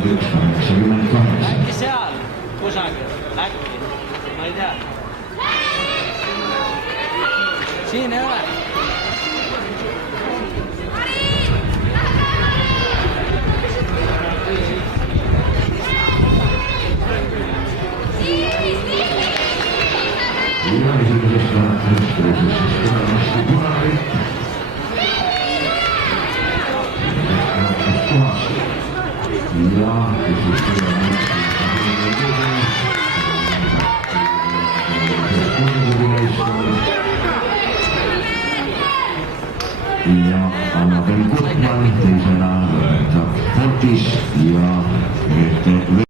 Äkki seal kusagil, äkki, ma ei tea. Siin ei ole. Ja esimesest vahetusest tõusis tulemasti punaripp. Kohast. Ja siis tulemasti ja Annabel Gutmann